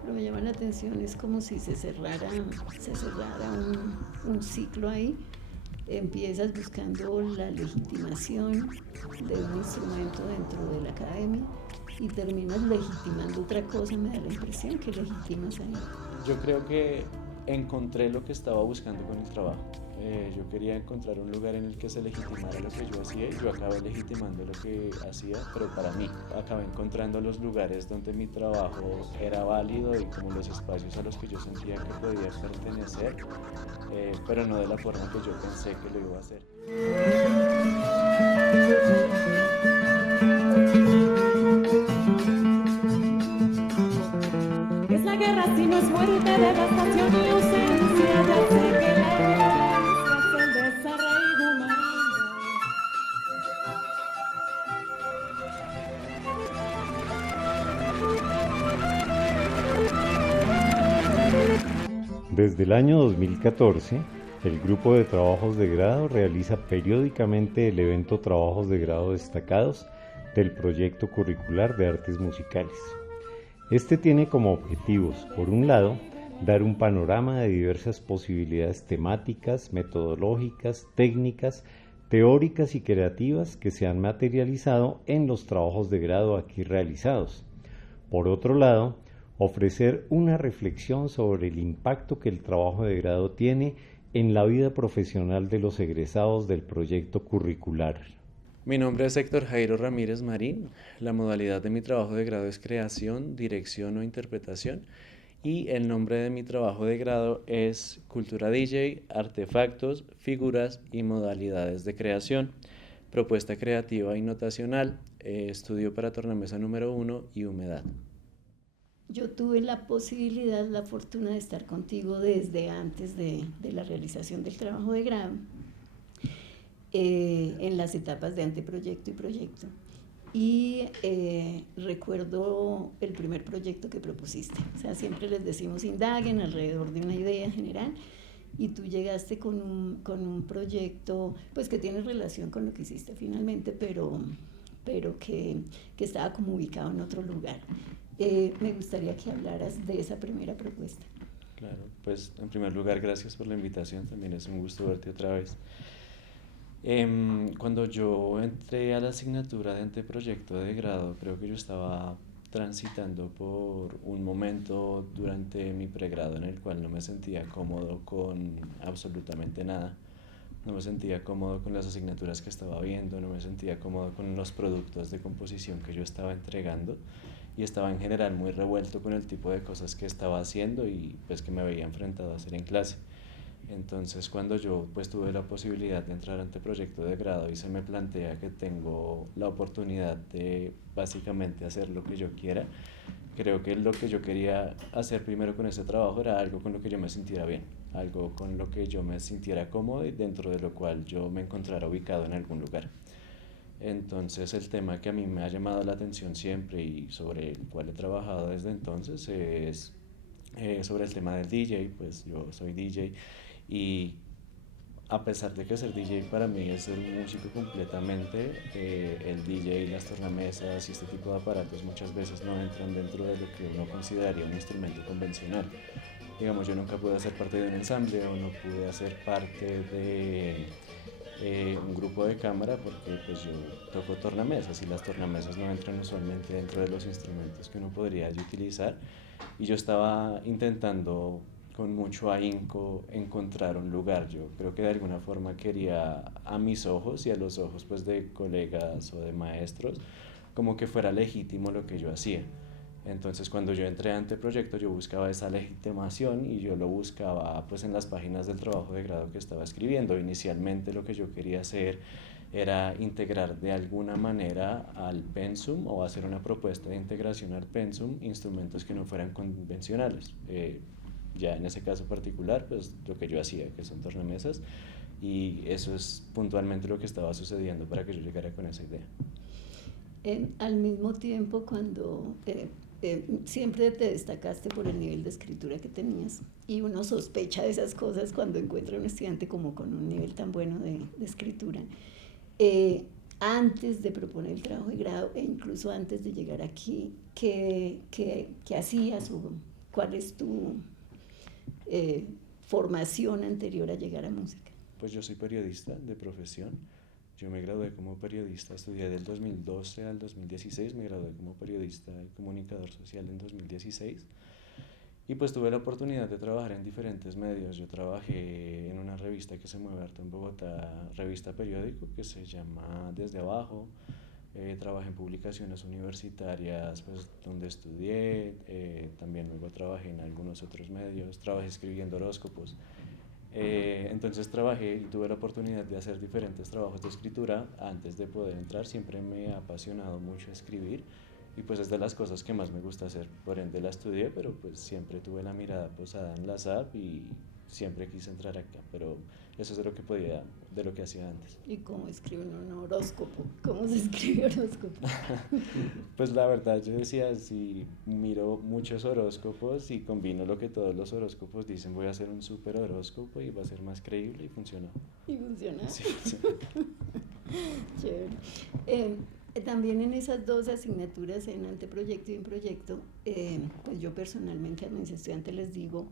pero me llama la atención, es como si se cerrara un ciclo ahí. Empiezas buscando la legitimación de un instrumento dentro de la academia y terminas legitimando otra cosa, me da la impresión que legitimas ahí. Yo creo que encontré lo que estaba buscando con el trabajo. Yo quería encontrar un lugar en el que se legitimara lo que yo hacía y yo acabé legitimando lo que hacía, pero para mí. Acabé encontrando los lugares donde mi trabajo era válido y como los espacios a los que yo sentía que podía pertenecer, pero no de la forma que yo pensé que lo iba a hacer. Es la guerra si no es muerte, devastación y ausencia. Ya sé que la violencia es el desarraigo humano. Desde el año 2014, el grupo de trabajos de grado realiza periódicamente el evento Trabajos de Grado Destacados del proyecto curricular de artes musicales. Este tiene como objetivos, por un lado, dar un panorama de diversas posibilidades temáticas, metodológicas, técnicas, teóricas y creativas que se han materializado en los trabajos de grado aquí realizados. Por otro lado, ofrecer una reflexión sobre el impacto que el trabajo de grado tiene en la vida profesional de los egresados del proyecto curricular. Mi nombre es Héctor Jairo Ramírez Marín. La modalidad de mi trabajo de grado es creación, dirección o interpretación. Y el nombre de mi trabajo de grado es Cultura DJ, Artefactos, Figuras y Modalidades de Creación, Propuesta Creativa y Notacional, Estudio para Tornamesa número 1 y Humedad. Yo tuve la posibilidad, la fortuna de estar contigo desde antes de la realización del trabajo de grado, en las etapas de anteproyecto y proyecto. Y recuerdo el primer proyecto que propusiste. O sea, siempre les decimos indaguen alrededor de una idea general y tú llegaste con un proyecto pues que tiene relación con lo que hiciste finalmente, pero que estaba como ubicado en otro lugar. Me gustaría que hablaras de esa primera propuesta. Claro, pues en primer lugar, gracias por la invitación, también es un gusto verte otra vez. Cuando yo entré a la asignatura de anteproyecto de grado, creo que yo estaba transitando por un momento durante mi pregrado en el cual no me sentía cómodo con absolutamente nada. No me sentía cómodo con las asignaturas que estaba viendo, no me sentía cómodo con los productos de composición que yo estaba entregando y estaba en general muy revuelto con el tipo de cosas que estaba haciendo y pues que me había enfrentado a hacer en clase. Entonces cuando yo pues tuve la posibilidad de entrar ante proyecto de grado y se me plantea que tengo la oportunidad de básicamente hacer lo que yo quiera, creo que lo que yo quería hacer primero con ese trabajo era algo con lo que yo me sintiera bien, algo con lo que yo me sintiera cómodo y dentro de lo cual yo me encontrara ubicado en algún lugar. Entonces el tema que a mí me ha llamado la atención siempre y sobre el cual he trabajado desde entonces es sobre el tema del DJ, pues yo soy DJ y a pesar de que ser DJ para mí es ser un músico completamente, el DJ, las tornamesas y este tipo de aparatos muchas veces no entran dentro de lo que uno consideraría un instrumento convencional. Digamos, yo nunca pude hacer parte de un ensamble o no pude hacer parte de un grupo de cámara porque pues yo toco tornamesas y las tornamesas no entran usualmente dentro de los instrumentos que uno podría utilizar y yo estaba intentando con mucho ahínco encontrar un lugar. Yo creo que de alguna forma quería a mis ojos y a los ojos pues de colegas o de maestros como que fuera legítimo lo que yo hacía. Entonces cuando yo entré a Anteproyecto yo buscaba esa legitimación y yo lo buscaba pues en las páginas del trabajo de grado que estaba escribiendo. Inicialmente lo que yo quería hacer era integrar de alguna manera al pensum o hacer una propuesta de integración al pensum instrumentos que no fueran convencionales. Ya en ese caso particular pues lo que yo hacía que son tornamesas y eso es puntualmente lo que estaba sucediendo para que yo llegara con esa idea. Al mismo tiempo, cuando siempre te destacaste por el nivel de escritura que tenías y uno sospecha de esas cosas cuando encuentra un estudiante como con un nivel tan bueno de escritura. Antes de proponer el trabajo de grado e incluso antes de llegar aquí, ¿qué hacías ¿Cuál es tu formación anterior a llegar a música? Pues yo soy periodista de profesión. Yo me gradué como periodista, estudié del 2012 al 2016, me gradué como periodista y comunicador social en 2016. Y pues tuve la oportunidad de trabajar en diferentes medios. Yo trabajé en una revista que se mueve harto en Bogotá, revista periódico, que se llama Desde Abajo. Trabajé en publicaciones universitarias, pues donde estudié. También luego trabajé en algunos otros medios, trabajé escribiendo horóscopos. Entonces trabajé y tuve la oportunidad de hacer diferentes trabajos de escritura antes de poder entrar. Siempre me ha apasionado mucho escribir y pues es de las cosas que más me gusta hacer. Por ende la estudié, pero pues siempre tuve la mirada posada en la SAP y siempre quise entrar acá, pero eso es de lo que podía, de lo que hacía antes. ¿Y cómo escribe un horóscopo? ¿Cómo se escribe horóscopo? Pues la verdad yo decía, si miro muchos horóscopos y combino lo que todos los horóscopos dicen, voy a hacer un súper horóscopo y va a ser más creíble, y funcionó. ¿Y funciona? Sí, sí. Chévere. También en esas dos asignaturas, en anteproyecto y en proyecto, pues yo personalmente a mis estudiantes les digo,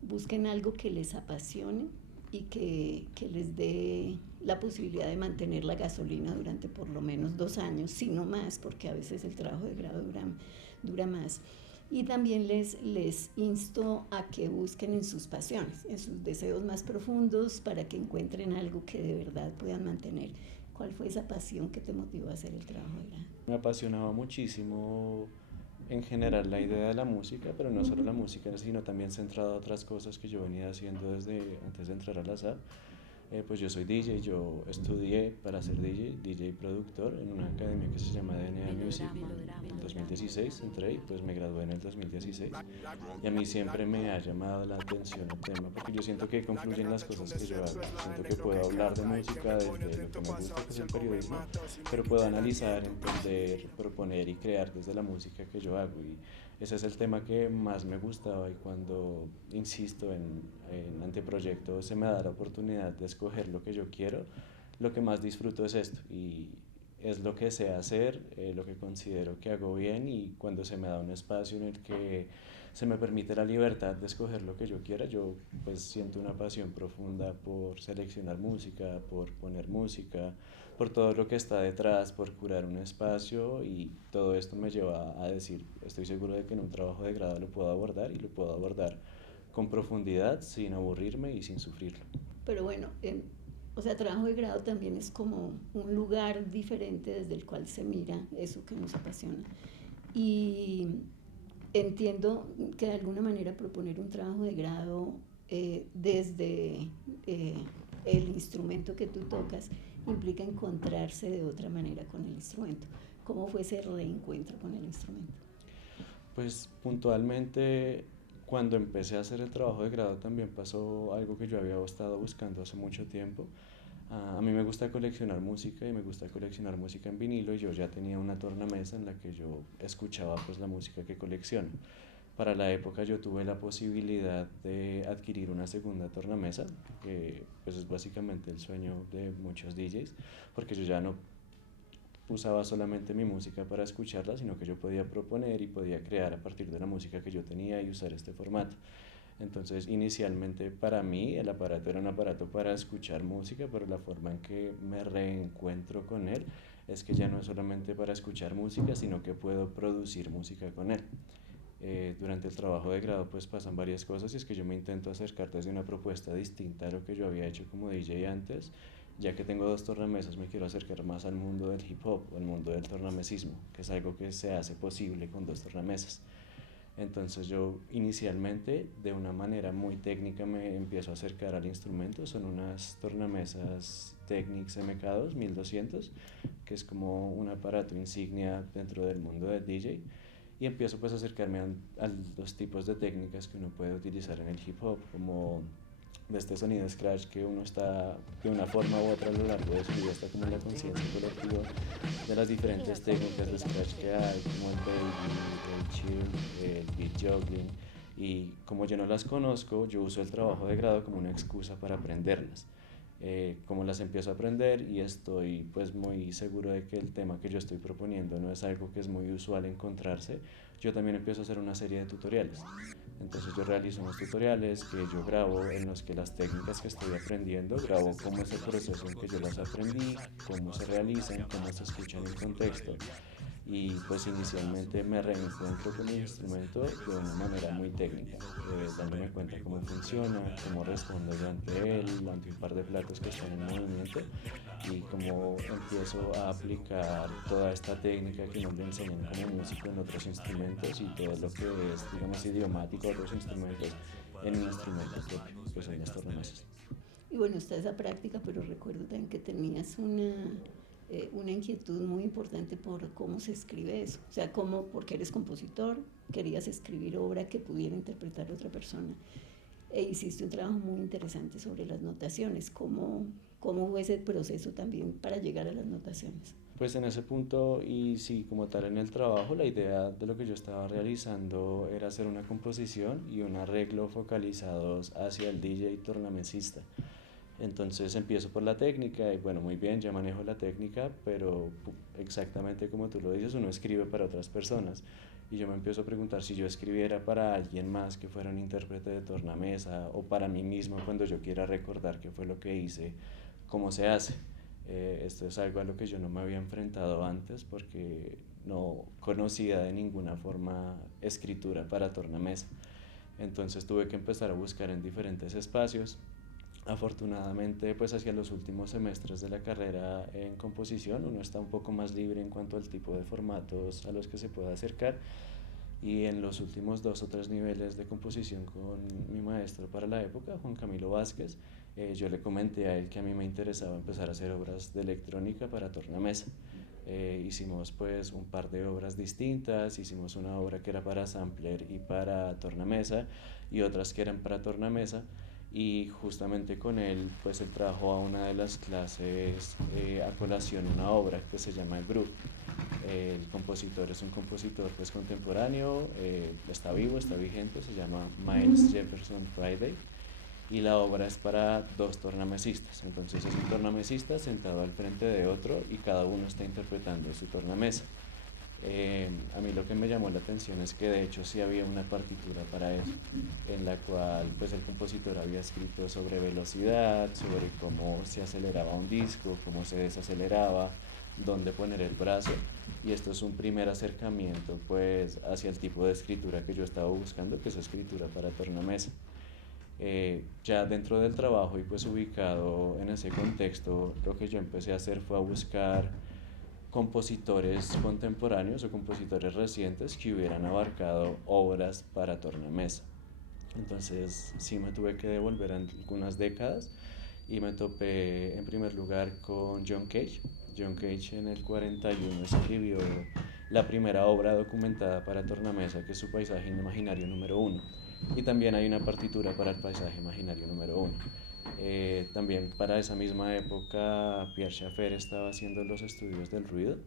busquen algo que les apasione y que les dé la posibilidad de mantener la gasolina durante por lo menos 2 años, si no más, porque a veces el trabajo de grado dura más. Y también les insto a que busquen en sus pasiones, en sus deseos más profundos, para que encuentren algo que de verdad puedan mantener. ¿Cuál fue esa pasión que te motivó a hacer el trabajo de grado? Me apasionaba muchísimo en general la idea de la música, pero no solo la música, sino también centrado a otras cosas que yo venía haciendo desde antes de entrar a la SAP. Pues yo soy DJ, yo estudié para ser DJ y productor en una academia que se llama DNA Music. En 2016 entré y pues me gradué en el 2016. Y a mí siempre me ha llamado la atención el tema, porque yo siento que confluyen las cosas que yo hago. Siento que puedo hablar de música desde lo que me gusta, que es el periodismo, pero puedo analizar, entender, proponer y crear desde la música que yo hago. Y ese es el tema que más me gustaba, y cuando insisto en anteproyecto se me da la oportunidad de escoger lo que yo quiero, lo que más disfruto es esto, y es lo que sé hacer, lo que considero que hago bien, y cuando se me da un espacio en el que se me permite la libertad de escoger lo que yo quiera, yo pues siento una pasión profunda por seleccionar música, por poner música, por todo lo que está detrás, por curar un espacio, y todo esto me lleva a decir, estoy seguro de que en un trabajo de grado lo puedo abordar, y lo puedo abordar con profundidad, sin aburrirme y sin sufrirlo. Pero bueno, o sea, trabajo de grado también es como un lugar diferente desde el cual se mira eso que nos apasiona. Y entiendo que de alguna manera proponer un trabajo de grado desde el instrumento que tú tocas implica encontrarse de otra manera con el instrumento. ¿Cómo fue ese reencuentro con el instrumento? Pues puntualmente, cuando empecé a hacer el trabajo de grado también pasó algo que yo había estado buscando hace mucho tiempo. A mí me gusta coleccionar música, y me gusta coleccionar música en vinilo, y yo ya tenía una tornamesa en la que yo escuchaba pues la música que colecciono. Para la época yo tuve la posibilidad de adquirir una segunda tornamesa, que pues es básicamente el sueño de muchos DJs, porque yo ya no usaba solamente mi música para escucharla, sino que yo podía proponer y podía crear a partir de la música que yo tenía y usar este formato. Entonces, inicialmente para mí el aparato era un aparato para escuchar música, pero la forma en que me reencuentro con él es que ya no es solamente para escuchar música, sino que puedo producir música con él. Durante el trabajo de grado pues pasan varias cosas, y es que yo me intento acercar desde una propuesta distinta a lo que yo había hecho como DJ antes. Ya que tengo 2 tornamesas, me quiero acercar más al mundo del hip hop, o al mundo del tornamesismo, que es algo que se hace posible con 2 tornamesas. Entonces yo inicialmente, de una manera muy técnica, me empiezo a acercar al instrumento. Son unas tornamesas Technics MK2 1200, que es como un aparato insignia dentro del mundo del DJ, y empiezo pues a acercarme a los tipos de técnicas que uno puede utilizar en el hip hop, como de este sonido scratch que uno está de una forma u otra a lo largo de su vida, está como en la conciencia colectiva de las diferentes técnicas de scratch que hay, como el baby, el chill, el beat juggling, y como yo no las conozco, yo uso el trabajo de grado como una excusa para aprenderlas. Como las empiezo a aprender y estoy pues muy seguro de que el tema que yo estoy proponiendo no es algo que es muy usual encontrarse, yo también empiezo a hacer una serie de tutoriales. Entonces yo realizo unos tutoriales que yo grabo en los que las técnicas que estoy aprendiendo, grabo cómo es el proceso en que yo las aprendí, cómo se realizan, cómo se escuchan en contexto. Y pues inicialmente me reencuentro con el instrumento de una manera muy técnica, dándome cuenta cómo funciona, cómo respondo yo ante él, ante un par de platos que están en movimiento, y cómo empiezo a aplicar toda esta técnica que nos enseñan como músico en otros instrumentos y todo lo que es, digamos, idiomático de otros instrumentos en un instrumento propio, pues son las tornamesas. Y bueno, está esa práctica, pero recuerdo también que tenías una inquietud muy importante por cómo se escribe eso. O sea, cómo, porque eres compositor, querías escribir obra que pudiera interpretar otra persona. E hiciste un trabajo muy interesante sobre las notaciones. ¿Cómo fue ese proceso también para llegar a las notaciones? Pues en ese punto, y sí, como tal en el trabajo, la idea de lo que yo estaba realizando era hacer una composición y un arreglo focalizados hacia el DJ tornamesista. Entonces empiezo por la técnica y bueno, muy bien, ya manejo la técnica, pero exactamente como tú lo dices, uno escribe para otras personas. Y yo me empiezo a preguntar si yo escribiera para alguien más que fuera un intérprete de tornamesa o para mí mismo cuando yo quiera recordar qué fue lo que hice, cómo se hace. Esto es algo a lo que yo no me había enfrentado antes porque no conocía de ninguna forma escritura para tornamesa. Entonces tuve que empezar a buscar en diferentes espacios. Afortunadamente, pues hacia los últimos semestres de la carrera en composición uno está un poco más libre en cuanto al tipo de formatos a los que se puede acercar, y en los últimos 2 o 3 niveles de composición con mi maestro para la época, Juan Camilo Vázquez, yo le comenté a él que a mí me interesaba empezar a hacer obras de electrónica para tornamesa. Hicimos pues un par de obras distintas, hicimos una obra que era para sampler y para tornamesa y otras que eran para tornamesa. Y justamente con él pues él trajo a una de las clases a colación una obra que se llama El Groove. El compositor es un compositor pues contemporáneo, está vivo, está vigente, se llama Miles Jefferson Friday, y la obra es para 2 tornamesistas. Entonces es un tornamesista sentado al frente de otro y cada uno está interpretando su tornamesa. A mí lo que me llamó la atención es que de hecho sí había una partitura para eso, en la cual pues el compositor había escrito sobre velocidad, sobre cómo se aceleraba un disco, cómo se desaceleraba, dónde poner el brazo, y esto es un primer acercamiento pues hacia el tipo de escritura que yo estaba buscando, que es escritura para tornamesa. Ya dentro del trabajo y pues ubicado en ese contexto, lo que yo empecé a hacer fue a buscar compositores contemporáneos o compositores recientes que hubieran abarcado obras para tornamesa. Entonces sí me tuve que devolver algunas décadas y me topé en primer lugar con John Cage. John Cage en el 41 escribió la primera obra documentada para tornamesa, que es su Paisaje Imaginario número 1, y también hay una partitura para el Paisaje Imaginario número 1. También para esa misma época Pierre Schaeffer estaba haciendo los estudios del ruido,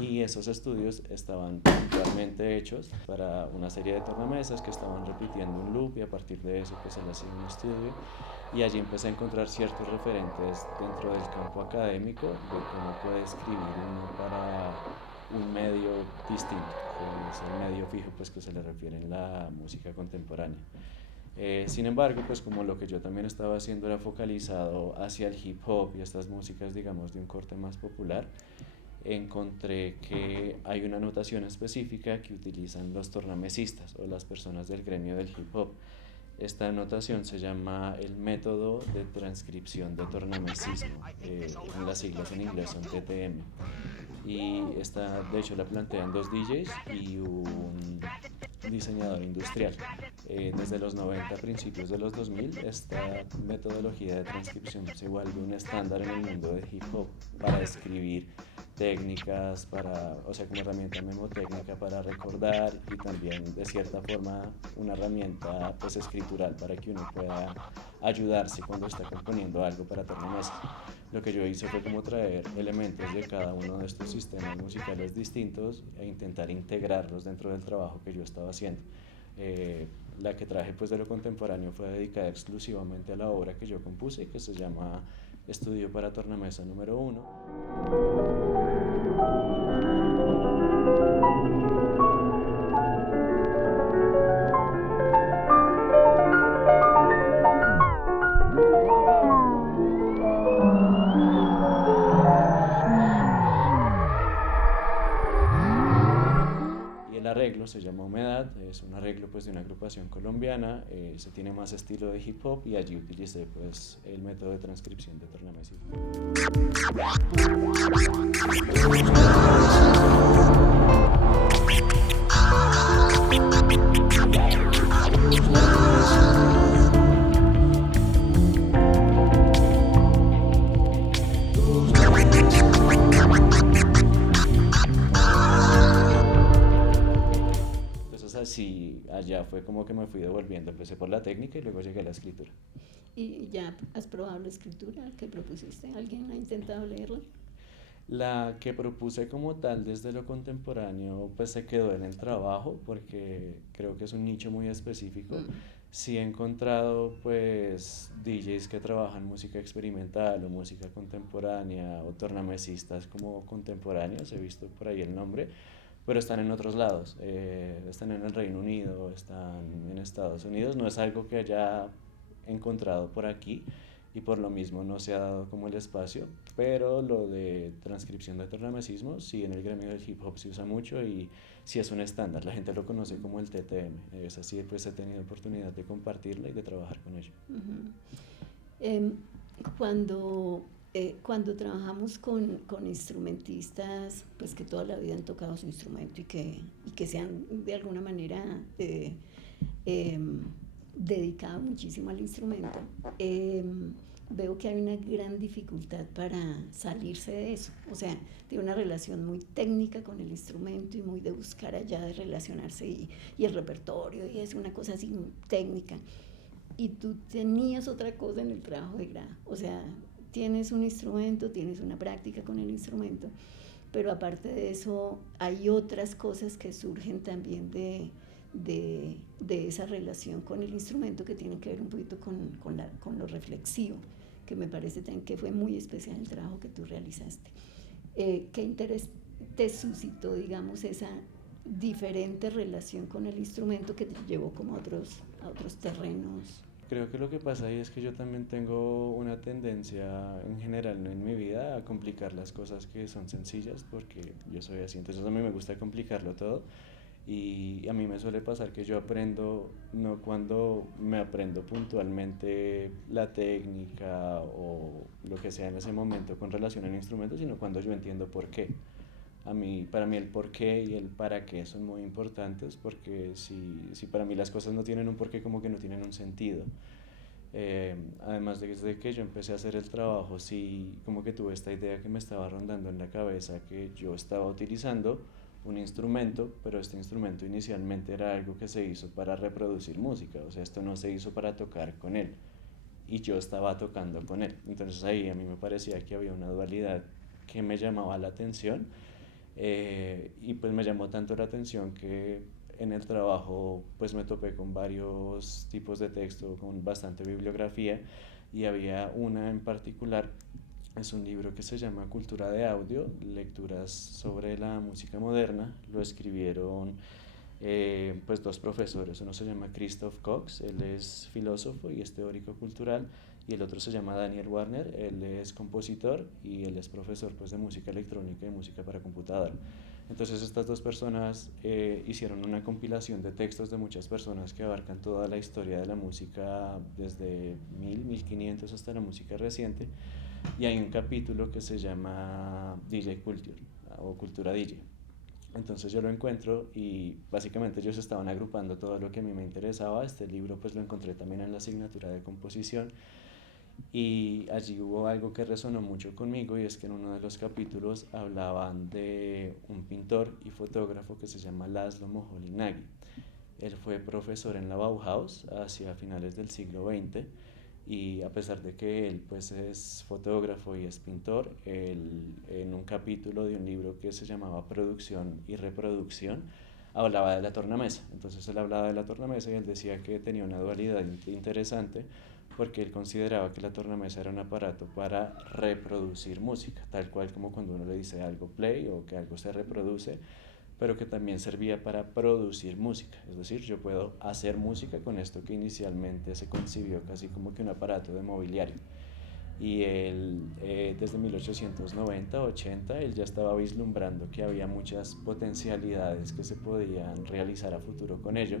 y esos estudios estaban puntualmente hechos para una serie de tornamesas que estaban repitiendo un loop, y a partir de eso pues él hacía un estudio, y allí empecé a encontrar ciertos referentes dentro del campo académico de cómo puede escribir uno para un medio distinto, que es el medio fijo pues que se le refiere en la música contemporánea. Sin embargo, pues como lo que yo también estaba haciendo era focalizado hacia el hip hop y estas músicas, digamos, de un corte más popular, encontré que hay una notación específica que utilizan los tornamesistas o las personas del gremio del hip hop. Esta notación se llama el método de transcripción de tornamesismo, en las siglas en inglés son TTM. Y esta, de hecho, la plantean 2 DJs y un diseñador industrial. Desde los 90 a principios de los 2000, esta metodología de transcripción se vuelve un estándar en el mundo de hip hop para escribir técnicas, o sea, como herramienta memotécnica para recordar, y también de cierta forma una herramienta pues escritural para que uno pueda ayudarse cuando está componiendo algo para tornamesa. Lo que yo hice fue como traer elementos de cada uno de estos sistemas musicales distintos e intentar integrarlos dentro del trabajo que yo estaba haciendo. La que traje pues de lo contemporáneo fue dedicada exclusivamente a la obra que yo compuse, que se llama Estudio para tornamesa número 1. pues de una agrupación colombiana, se tiene más estilo de hip hop y allí utilicé pues el método de transcripción de tornamesismo. Así allá fue como que me fui devolviendo, empecé por la técnica y luego llegué a la escritura. ¿Y ya has probado la escritura que propusiste? ¿Alguien ha intentado leerla? La que propuse como tal desde lo contemporáneo pues se quedó en el trabajo porque creo que es un nicho muy específico. Sí he encontrado pues DJs que trabajan música experimental o música contemporánea o tornamesistas como contemporáneos, he visto por ahí el nombre, pero están en otros lados, están en el Reino Unido, están en Estados Unidos, no es algo que haya encontrado por aquí y por lo mismo no se ha dado como el espacio, pero lo de transcripción de tornamesismo sí en el gremio del hip hop se usa mucho y sí es un estándar, la gente lo conoce como el TTM, es así, pues he tenido oportunidad de compartirla y de trabajar con ello. Cuando trabajamos con instrumentistas, pues que toda la vida han tocado su instrumento y que se han de alguna manera dedicado muchísimo al instrumento, veo que hay una gran dificultad para salirse de eso, o sea, de una relación muy técnica con el instrumento y muy de buscar allá, de relacionarse y el repertorio, y es una cosa así técnica. Y tú tenías otra cosa en el trabajo de grado, o sea, tienes un instrumento, tienes una práctica con el instrumento, pero aparte de eso hay otras cosas que surgen también de esa relación con el instrumento que tienen que ver un poquito con lo reflexivo, que me parece también que fue muy especial el trabajo que tú realizaste. ¿Qué interés te suscitó, digamos, esa diferente relación con el instrumento que te llevó como a otros terrenos? Creo que lo que pasa ahí es que yo también tengo una tendencia en general en mi vida a complicar las cosas que son sencillas porque yo soy así, entonces a mí me gusta complicarlo todo y a mí me suele pasar que yo aprendo, no cuando me aprendo puntualmente la técnica o lo que sea en ese momento con relación al instrumento, sino cuando yo entiendo por qué. Para mí el por qué y el para qué son muy importantes porque si para mí las cosas no tienen un porqué, como que no tienen un sentido. Además de que desde que yo empecé a hacer el trabajo, sí, como que tuve esta idea que me estaba rondando en la cabeza, que yo estaba utilizando un instrumento, pero este instrumento inicialmente era algo que se hizo para reproducir música, o sea, esto no se hizo para tocar con él, y yo estaba tocando con él. Entonces ahí a mí me parecía que había una dualidad que me llamaba la atención. Y pues me llamó tanto la atención que en el trabajo pues me topé con varios tipos de texto, con bastante bibliografía y había una en particular, es un libro que se llama Cultura de Audio, lecturas sobre la música moderna, lo escribieron pues dos profesores, uno se llama Christoph Cox, él es filósofo y es teórico cultural, y el otro se llama Daniel Warner, él es compositor y él es profesor pues, de música electrónica y música para computadora. Entonces estas dos personas hicieron una compilación de textos de muchas personas que abarcan toda la historia de la música desde 1500 hasta la música reciente, y hay un capítulo que se llama DJ Culture o Cultura DJ. Entonces yo lo encuentro y básicamente ellos estaban agrupando todo lo que a mí me interesaba. Este libro pues lo encontré también en la asignatura de composición y allí hubo algo que resonó mucho conmigo, y es que en uno de los capítulos hablaban de un pintor y fotógrafo que se llama Laszlo Moholy-Nagy. Él fue profesor en la Bauhaus hacia finales del siglo XX, y a pesar de que él pues es fotógrafo y es pintor, él en un capítulo de un libro que se llamaba Producción y Reproducción hablaba de la tornamesa. Entonces él hablaba de la tornamesa y él decía que tenía una dualidad interesante, porque él consideraba que la tornamesa era un aparato para reproducir música, tal cual como cuando uno le dice algo play o que algo se reproduce, pero que también servía para producir música. Es decir, yo puedo hacer música con esto que inicialmente se concibió casi como que un aparato de mobiliario. Y él, desde 1890-80, él ya estaba vislumbrando que había muchas potencialidades que se podían realizar a futuro con ello.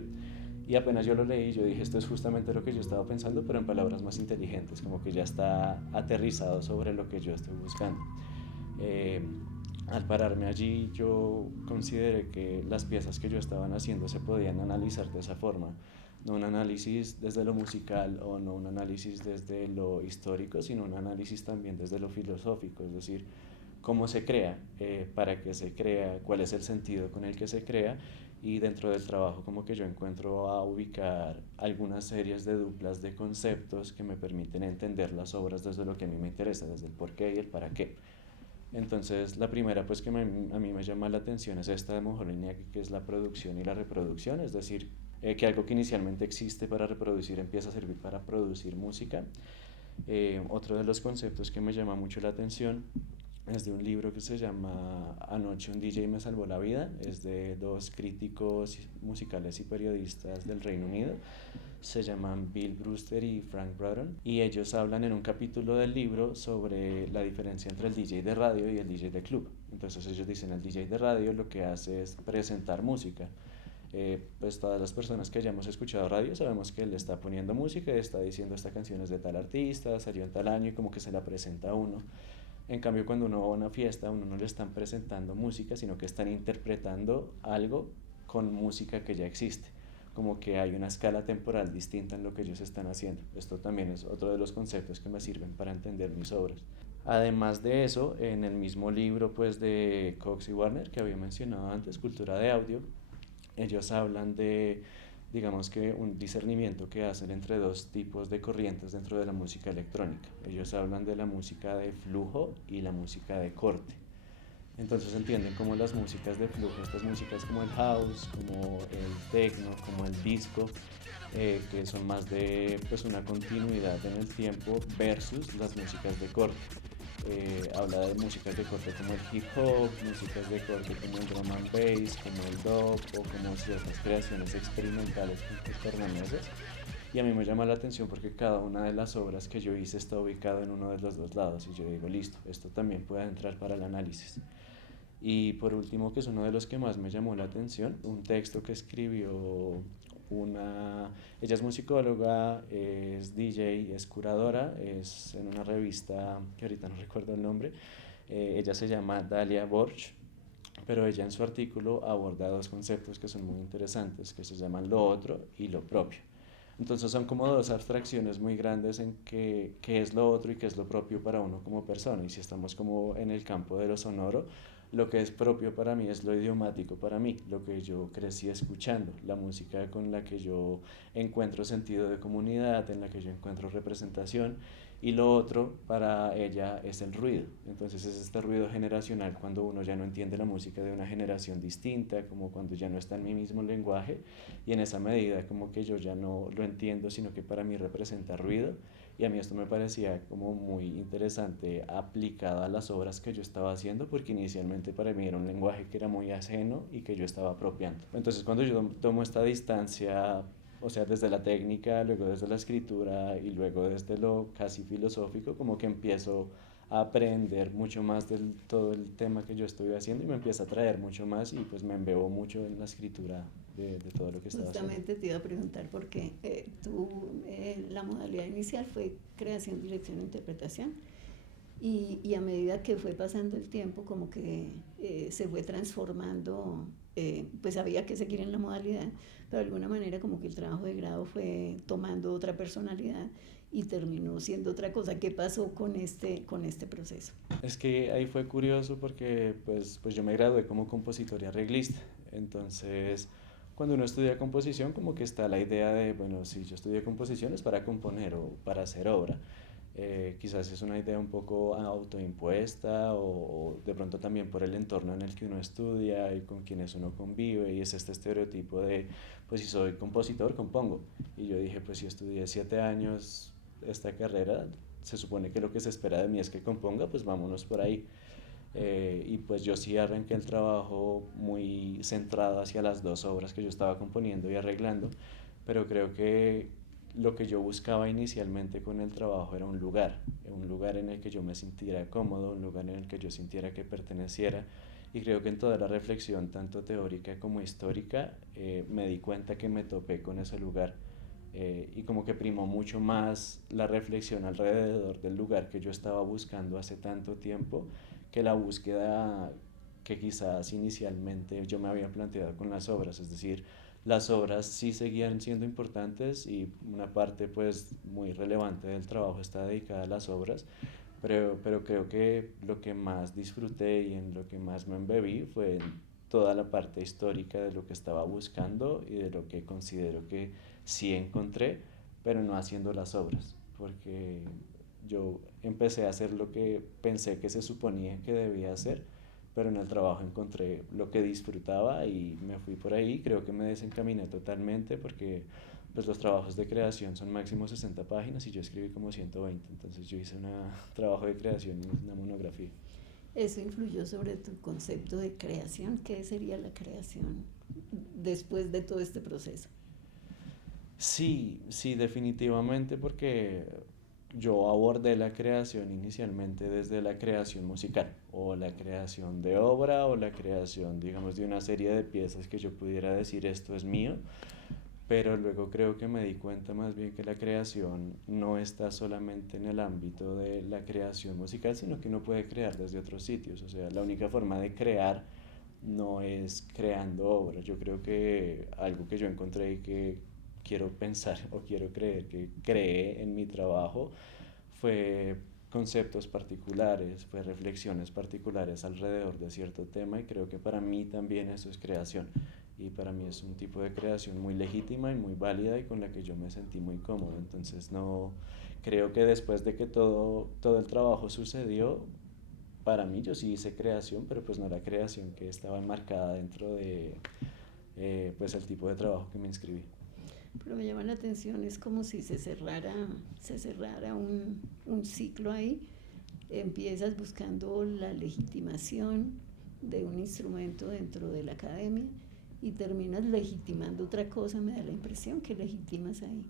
Y apenas yo lo leí, yo dije, esto es justamente lo que yo estaba pensando, pero en palabras más inteligentes, como que ya está aterrizado sobre lo que yo estoy buscando. Eh, Al pararme allí, yo consideré que las piezas que yo estaban haciendo se podían analizar de esa forma. No un análisis desde lo musical o no un análisis desde lo histórico, sino un análisis también desde lo filosófico, es decir, cómo se crea, para qué se crea, cuál es el sentido con el que se crea, y dentro del trabajo como que yo encuentro a ubicar algunas series de duplas de conceptos que me permiten entender las obras desde lo que a mí me interesa, desde el por qué y el para qué. Entonces, la primera pues que a mí me llama la atención es esta de Moholy-Nagy, que es la producción y la reproducción, es decir, que algo que inicialmente existe para reproducir empieza a servir para producir música. Otro de los conceptos que me llama mucho la atención es de un libro que se llama Anoche un DJ me salvó la vida, es de dos críticos musicales y periodistas del Reino Unido, se llaman Bill Brewster y Frank Broughton, y ellos hablan en un capítulo del libro sobre la diferencia entre el DJ de radio y el DJ de club. Entonces ellos dicen, el DJ de radio lo que hace es presentar música. Pues todas las personas que hayamos escuchado radio sabemos que él está poniendo música y está diciendo esta canción es de tal artista, salió en tal año, y como que se la presenta a uno. En cambio, cuando uno va a una fiesta, a uno no le están presentando música, sino que están interpretando algo con música que ya existe. Como que hay una escala temporal distinta en lo que ellos están haciendo. Esto también es otro de los conceptos que me sirven para entender mis obras. Además de eso, en el mismo libro pues, de Cox y Warner, que había mencionado antes, Cultura de Audio, ellos hablan de, digamos que un discernimiento que hacen entre dos tipos de corrientes dentro de la música electrónica. Ellos hablan de la música de flujo y la música de corte. Entonces entienden como las músicas de flujo, estas músicas como el house, como el techno, como el disco, que son más de pues, una continuidad en el tiempo versus las músicas de corte. Habla de músicas de corte como el hip hop, músicas de corte como el drum and bass, como el dub o como ciertas creaciones experimentales contemporáneas. Y a mí me llama la atención porque cada una de las obras que yo hice está ubicada en uno de los dos lados y yo digo, listo, esto también puede entrar para el análisis. Y por último, que es uno de los que más me llamó la atención, un texto que escribió ella es musicóloga, es DJ, es curadora, es en una revista que ahorita no recuerdo el nombre, ella se llama Dalia Borch, pero ella en su artículo aborda dos conceptos que son muy interesantes, que se llaman lo otro y lo propio. Entonces son como dos abstracciones muy grandes en qué es lo otro y qué es lo propio para uno como persona. Y si estamos como en el campo de lo sonoro, lo que es propio para mí es lo idiomático para mí, lo que yo crecí escuchando, la música con la que yo encuentro sentido de comunidad, en la que yo encuentro representación, y lo otro para ella es el ruido. Entonces es este ruido generacional cuando uno ya no entiende la música de una generación distinta, como cuando ya no está en mi mismo lenguaje, y en esa medida como que yo ya no lo entiendo, sino que para mí representa ruido. Y a mí esto me parecía como muy interesante aplicado a las obras que yo estaba haciendo, porque inicialmente para mí era un lenguaje que era muy ajeno y que yo estaba apropiando. Entonces cuando yo tomo esta distancia, o sea, desde la técnica, luego desde la escritura y luego desde lo casi filosófico, como que empiezo a aprender mucho más de todo el tema que yo estoy haciendo y me empieza a traer mucho más y pues me embebo mucho en la escritura de todo lo que estaba haciendo. Justamente te iba a preguntar porque la modalidad inicial fue creación, dirección e interpretación y a medida que fue pasando el tiempo como que se fue transformando, pues había que seguir en la modalidad, pero de alguna manera como que el trabajo de grado fue tomando otra personalidad y terminó siendo otra cosa. ¿Qué pasó con este proceso? Es que ahí fue curioso porque pues yo me gradué como compositor y arreglista, entonces cuando uno estudia composición como que está la idea de, bueno, si yo estudié composición es para componer o para hacer obra. Quizás es una idea un poco autoimpuesta o de pronto también por el entorno en el que uno estudia y con quienes uno convive, y es este estereotipo de, pues si soy compositor, compongo. Y yo dije, pues si estudié 7 años esta carrera, se supone que lo que se espera de mí es que componga, pues vámonos por ahí. Y pues yo sí arranqué el trabajo muy centrado hacia las dos obras que yo estaba componiendo y arreglando, pero creo que lo que yo buscaba inicialmente con el trabajo era un lugar en el que yo me sintiera cómodo, un lugar en el que yo sintiera que perteneciera Y creo que en toda la reflexión, tanto teórica como histórica, me di cuenta que me topé con ese lugar, y como que primó mucho más la reflexión alrededor del lugar que yo estaba buscando hace tanto tiempo que la búsqueda que quizás inicialmente yo me había planteado con las obras. Es decir, las obras sí seguían siendo importantes y una parte pues muy relevante del trabajo está dedicada a las obras, pero creo que lo que más disfruté y en lo que más me embebí fue en toda la parte histórica de lo que estaba buscando y de lo que considero que sí encontré, pero no haciendo las obras, porque yo empecé a hacer lo que pensé que se suponía que debía hacer, pero en el trabajo encontré lo que disfrutaba y me fui por ahí. Creo que me desencaminé totalmente porque pues los trabajos de creación son máximo 60 páginas y yo escribí como 120, entonces yo hice un trabajo de creación, una monografía. ¿Eso influyó sobre tu concepto de creación? ¿Qué sería la creación después de todo este proceso? Sí, sí, definitivamente, porque yo abordé la creación inicialmente desde la creación musical, o la creación de obra, o la creación, digamos, de una serie de piezas que yo pudiera decir esto es mío, pero luego creo que me di cuenta más bien que la creación no está solamente en el ámbito de la creación musical, sino que uno puede crear desde otros sitios. O sea, la única forma de crear no es creando obras. Yo creo que algo que yo encontré y que quiero pensar o quiero creer que creé en mi trabajo fue conceptos particulares, fue reflexiones particulares alrededor de cierto tema, y creo que para mí también eso es creación, y para mí es un tipo de creación muy legítima y muy válida y con la que yo me sentí muy cómodo. Entonces no creo que después de que todo el trabajo sucedió, para mí yo sí hice creación, pero pues no la creación que estaba enmarcada dentro de pues el tipo de trabajo que me inscribí. Pero me llama la atención, es como si se cerrara un ciclo ahí. Empiezas buscando la legitimación de un instrumento dentro de la academia y terminas legitimando otra cosa, me da la impresión que legitimas ahí.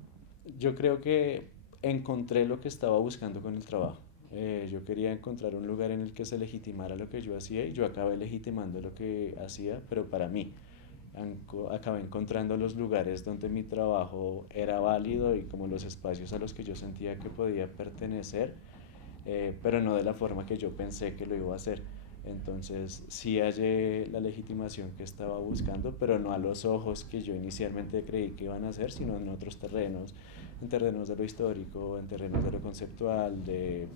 Yo creo que encontré lo que estaba buscando con el trabajo. Yo quería encontrar un lugar en el que se legitimara lo que yo hacía y yo acabé legitimando lo que hacía, pero para mí. Acabé encontrando los lugares donde mi trabajo era válido y como los espacios a los que yo sentía que podía pertenecer, pero no de la forma que yo pensé que lo iba a hacer. Entonces sí hallé la legitimación que estaba buscando, pero no a los ojos que yo inicialmente creí que iban a hacer, sino en otros terrenos, en terrenos de lo histórico, en terrenos de lo conceptual, de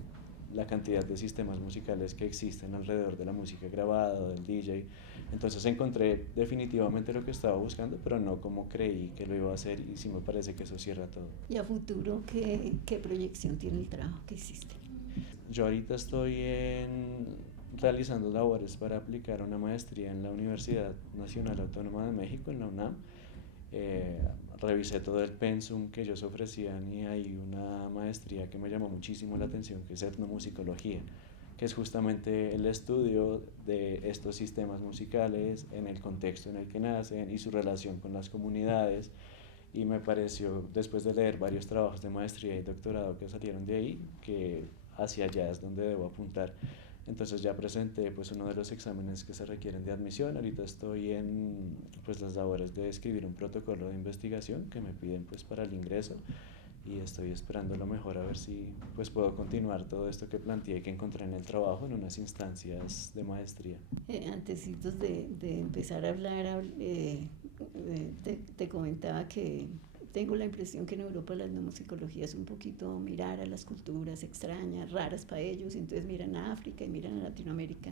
la cantidad de sistemas musicales que existen alrededor de la música grabada, del DJ. Entonces encontré definitivamente lo que estaba buscando, pero no como creí que lo iba a hacer, y sí me parece que eso cierra todo. ¿Y a futuro qué proyección tiene el trabajo que hiciste? Yo ahorita estoy realizando labores para aplicar una maestría en la Universidad Nacional Autónoma de México, en la UNAM. Revisé todo el pensum que ellos ofrecían y hay una maestría que me llamó muchísimo la atención, que es etnomusicología, que es justamente el estudio de estos sistemas musicales en el contexto en el que nacen y su relación con las comunidades. Y me pareció, después de leer varios trabajos de maestría y doctorado que salieron de ahí, que hacia allá es donde debo apuntar. Entonces ya presenté pues uno de los exámenes que se requieren de admisión. Ahorita estoy en pues las labores de escribir un protocolo de investigación que me piden pues para el ingreso, y estoy esperando lo mejor a ver si pues puedo continuar todo esto que planteé, que encontré en el trabajo, en unas instancias de maestría. Antecitos de empezar a hablar, te comentaba que tengo la impresión que en Europa la etnomusicología es un poquito mirar a las culturas extrañas, raras para ellos, y entonces miran a África y miran a Latinoamérica.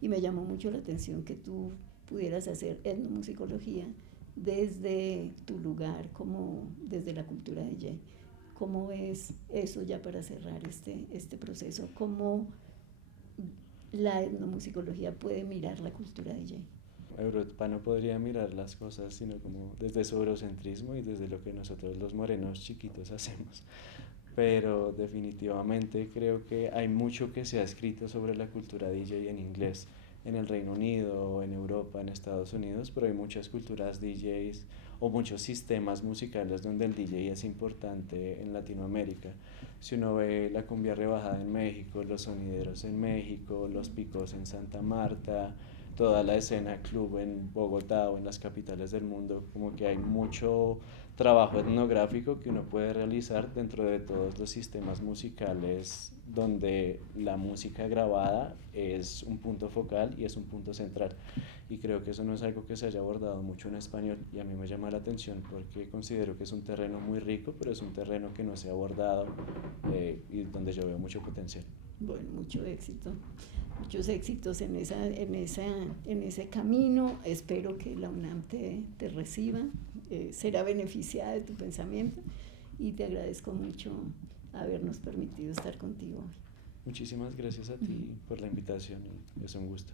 Y me llamó mucho la atención que tú pudieras hacer etnomusicología desde tu lugar, como desde la cultura de Jay. ¿Cómo es eso ya para cerrar este proceso? ¿Cómo la etnomusicología puede mirar la cultura de Jay? Europa no podría mirar las cosas sino como desde su eurocentrismo y desde lo que nosotros los morenos chiquitos hacemos. Pero definitivamente creo que hay mucho que se ha escrito sobre la cultura DJ en inglés en el Reino Unido, en Europa, en Estados Unidos, pero hay muchas culturas DJs o muchos sistemas musicales donde el DJ es importante en Latinoamérica. Si uno ve la cumbia rebajada en México, los sonideros en México, los picos en Santa Marta, toda la escena club en Bogotá o en las capitales del mundo, como que hay mucho trabajo etnográfico que uno puede realizar dentro de todos los sistemas musicales donde la música grabada es un punto focal y es un punto central. Y creo que eso no es algo que se haya abordado mucho en español y a mí me llama la atención porque considero que es un terreno muy rico, pero es un terreno que no se ha abordado y donde yo veo mucho potencial. Bueno, mucho éxito, muchos éxitos en ese camino. Espero que la UNAM te reciba, será beneficiada de tu pensamiento y te agradezco mucho habernos permitido estar contigo hoy. Muchísimas gracias a ti por la invitación y es un gusto.